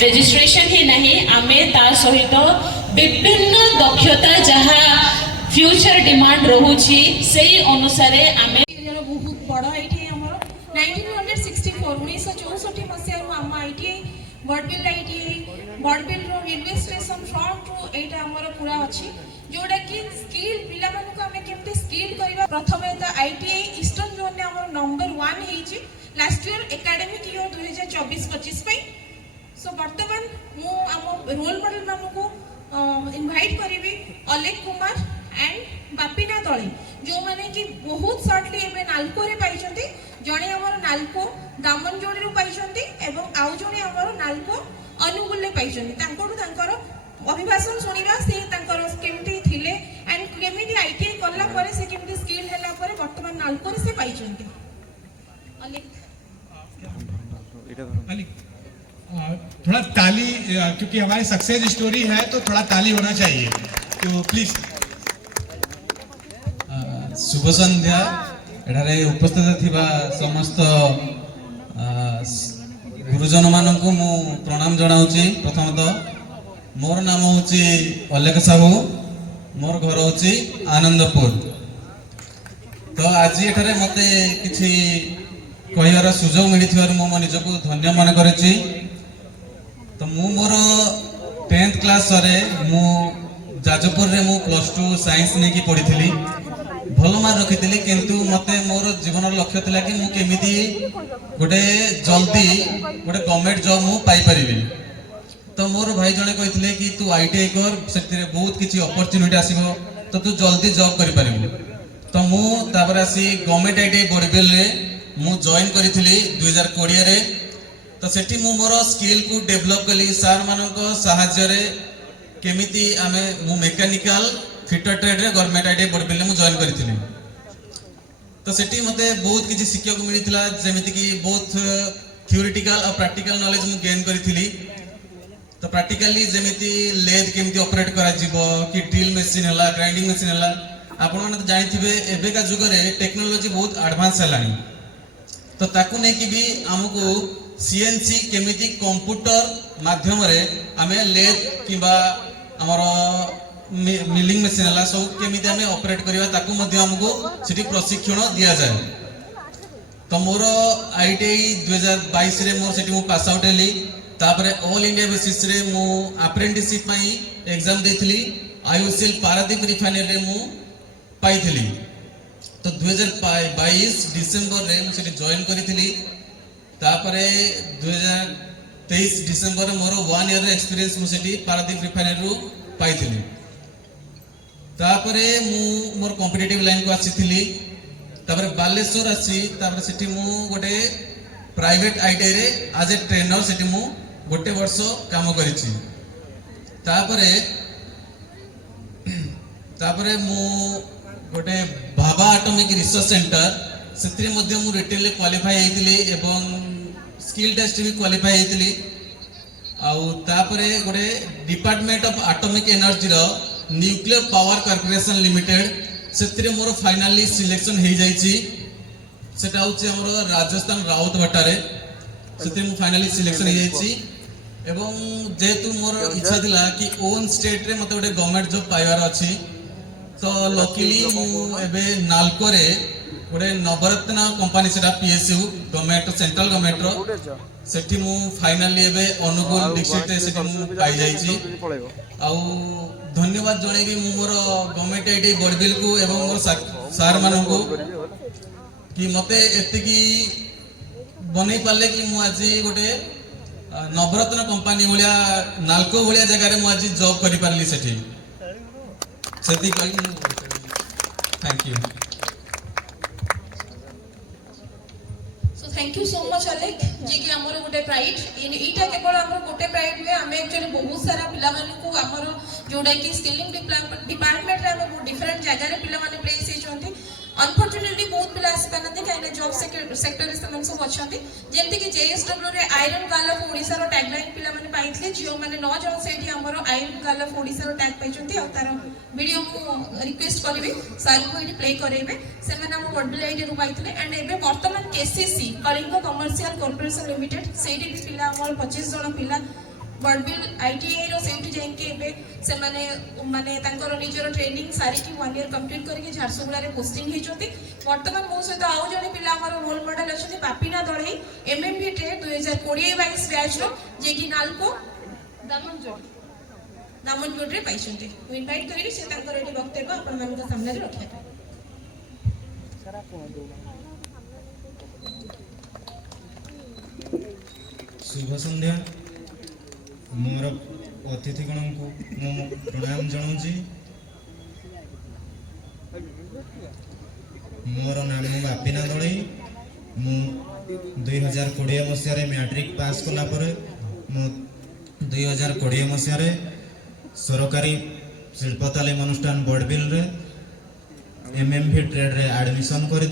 Registration ही नहीं आमे ता सहित विभिन्न दक्षता जहाँ फ्यूचर डिमांड रोची से अनुसार आमे बहुत बड़ आईटीआई हमर 1964 1964 मसिया आम आईटीआई बड़बिल आईटीआई बड़बिल रो रेलवे स्टेशन फ्रंट रो एटा हमर पूरा अछि जोडा कि स्किल पिला मानु को हमें केमते स्किल करबा प्रथमे त आईटीआई ईस्टर्न जोन ने हमर नंबर 1 हेछि लास्ट ईयर एकेडमिक ईयर 2024-25 पे सो वर्तमान मु आम रोल मॉडल मानु को इनवाइट करिवि अलेख कुमार एंड बापिना तळे जो माने कि बहुत शॉर्टली एबे नालको रे पाइछंती जणे हमर नालको दामनजोड़ी रो पाइछंती एवं आउ जणे हमर नालको अनुगुल रे पाइछंती तांकोडु तांकर अभिभाषण सुनिबा से तांकर केमती थिले एंड केमिति आईटीआई करला परे से केमती स्किल हैला परे वर्तमान नालको रे से पाइछंती अलिक थोड़ा ताली क्योंकि हमारी सक्सेस स्टोरी है तो थोड़ा ताली होना चाहिए तो प्लीज। शुभ संध्या एठारे उपस्थित थिबा समस्त गुरुजन मानकु मु प्रणाम जनाउची। प्रथमतः मोर नाम होची अलेख साहू, मोर घर होची आनंदपुर। तो आज एठारे मते किछि कहिवार सुजोग मिलिथिबार मु निजको धन्य मन करछि। तो मु मोर 10th क्लास रे मु जाजपुर रे मु +2 साइंस ने की पढिथिली, भल मार्क रखिथिली, किंतु मते मोर जीवन लक्ष्य थिला कि मु केमिति गोटे जल्दी गोटे गवर्नमेंट जॉब मु पाई परिबी। तो मोर भाई जने कहिथिले कि तू आईटीआई कर, सेतिरे बहुत किछि अपॉर्चुनिटी आसीबो, तो तू जल्दी जॉब करि परिबी। तो मु तापर आसी गवर्नमेंट आईटीआई बड़बिल रे मु जॉइन करिथिली 2020 रे। तो सेठी मु मोर स्किल को डेवलप कली सार मानको सहाय्य रे केमिति आमे मु मैकेनिकल फिटर ट्रेड रे गवर्नमेंट आईटीआई बड़बिल मु जॉइन करिथिली। तो सेठी मते बहुत किछि शिक्षा को मिलिथिला, जेमिति कि बहुत थ्योरेटिकल और प्रैक्टिकल नॉलेज मु गेन करिथिली। तो प्रैक्टिकली जेमिति लेथ केमिति ऑपरेट करा जिवो कि ड्रिल मशीन हला, ग्राइंडिंग मशीन हला, आपण माने तो जानिथिबे एबे का जुग रे टेक्नोलॉजी बहुत एडवांस हलानी। तो ताकू नै कि भी हमको सीएनसी केमिति कंप्यूटर माध्यम रे आमे लेथ किबा हमर मिलिंग मशीन हला सब केमिति आमे ऑपरेट करिवा ताकू मध्ये हमको सिटी प्रशिक्षण दिया जाय। तो मोर आईटीआई 2022 रे मोर सिटी मु पास आउट हेली। तापरे ऑल इंडिया बेसिस रे मु अप्रेंटिसशिप पई एग्जाम देथिली, आईओसीएल पारादीप रिफाइनरी रे मु पाइथिली। तो 2022 डिसेंबर रे मु सिटी जॉइन करिथिली। तापरे 2023 डिसेंबर रे मोर 1 ईयर एक्सपीरियंस मु सिटी पारादीप रिफाइनरी रो पाइथिली। तापरे मु मोर कॉम्पिटिटिव लाइन को आसीथिली। तापरे बालेश्वर आसी, तापरे सिटी मु गोटे प्राइवेट आईटीआई रे एज ए ट्रेनर सिटी मु गोटे वर्ष काम करिछि। तापरे मु गोटे भाभा एटॉमिक रिसर्च सेंटर सेत्री मध्ये मु रिटेल क्वालिफाई हेतिली एवं स्किल टेस्ट भी क्वालिफाई हेतिली। आउ तापरे गोटे डिपार्टमेंट ऑफ एटॉमिक एनर्जी रो न्यूक्लियर पावर कॉर्पोरेशन लिमिटेड सेत्री मोर फाइनली सिलेक्शन हे जाईची। सेटा होची हमर राजस्थान राउतभाटा रे सेत्री मु फाइनली सिलेक्शन हे जाईची। एवं जेतु मोर इच्छा दिला कि ओन स्टेट रे मते गोटे गवर्नमेंट जॉब पाइबार अछि। तो लकीली मु एबे नालको रे गोटे नवरत्न कंपनी सेटा पीएसयू गवर्नमेंट सेंट्रल गवर्नमेंट रो सेठी मु फाइनली एबे अनुगुल डिस्ट्रिक्ट रे सेठी मु पाई जाईची। आउ धन्यवाद जणेबी मु मोर गवर्नमेंट आईटीआई बड़बिल को एवं मोर सार मानन को कि मते एतिकी बनै पाले कि मु आज गोटे नवरत्न कंपनी भलिया नालको भलिया जगह रे मु आज जॉब करि पारली सेठी। सेति कहि thank you. Thank you so much Alekh ji कि हमर गोटे प्राइड इटा केवल हमर गोटे प्राइड में हमें एक्चुअली बहुत सारा पिला माने को हमर जोडा कि स्किलिंग डिपार्टमेंट रे हम डिफरेंट जगह रे पिला माने प्लेस हे छथि। अनफॉर्चुनेटली बहुत पिला आसी पानते काइने जॉब सेक्टर रे समन सब अछथि। जेमति कि जेएसडब्ल्यू रे आयरन गाल ऑफ ओडिसा रो टैगलाइन पिला माने पाइथले जियो माने 9 जन सेठी हमर आयरन गाल ऑफ ओडिसा रो टैग पाइछथि। आ तार वीडियो मु रिक्वेस्ट करबी सर को इनी प्ले करेबे से माने हम बड़बिल आईडी रो पाइथले एंड एबे वर्तमान KCC Kalinga commercial corporation limited सेठी भी पिला हमर 25 जन पिला बडबिल आईटीआई रो सेठी जाइके एबे से माने तांकर निजर ट्रेनिंग सारी की 1 ईयर कंप्लीट करके झारसुगुड़ा रे पोस्टिंग हेचोती वर्तमान मो सहित आउ जने पिला हमर रोल मॉडल अछथि पापिना दळई एमएमवी टे 2020-22 बैच रो जे कि नालको दामनजोड़ रे पाइछन्ते मु इनवाइट करिवि से तांकर एठी वक्तव्य आपण मानक सामने रे रखिया शुभ संध्या मोर अतिथिगण को मु प्रणाम जनाऊँगी मोर नाम बापिना दलई मु 2020 मसीह मैट्रिक पास कला पर मु 2020 मसीह सरकारी शिल्प तालीम अनुष्ठान बडबिल रे एमएमवी ट्रेड रे एडमिशन करी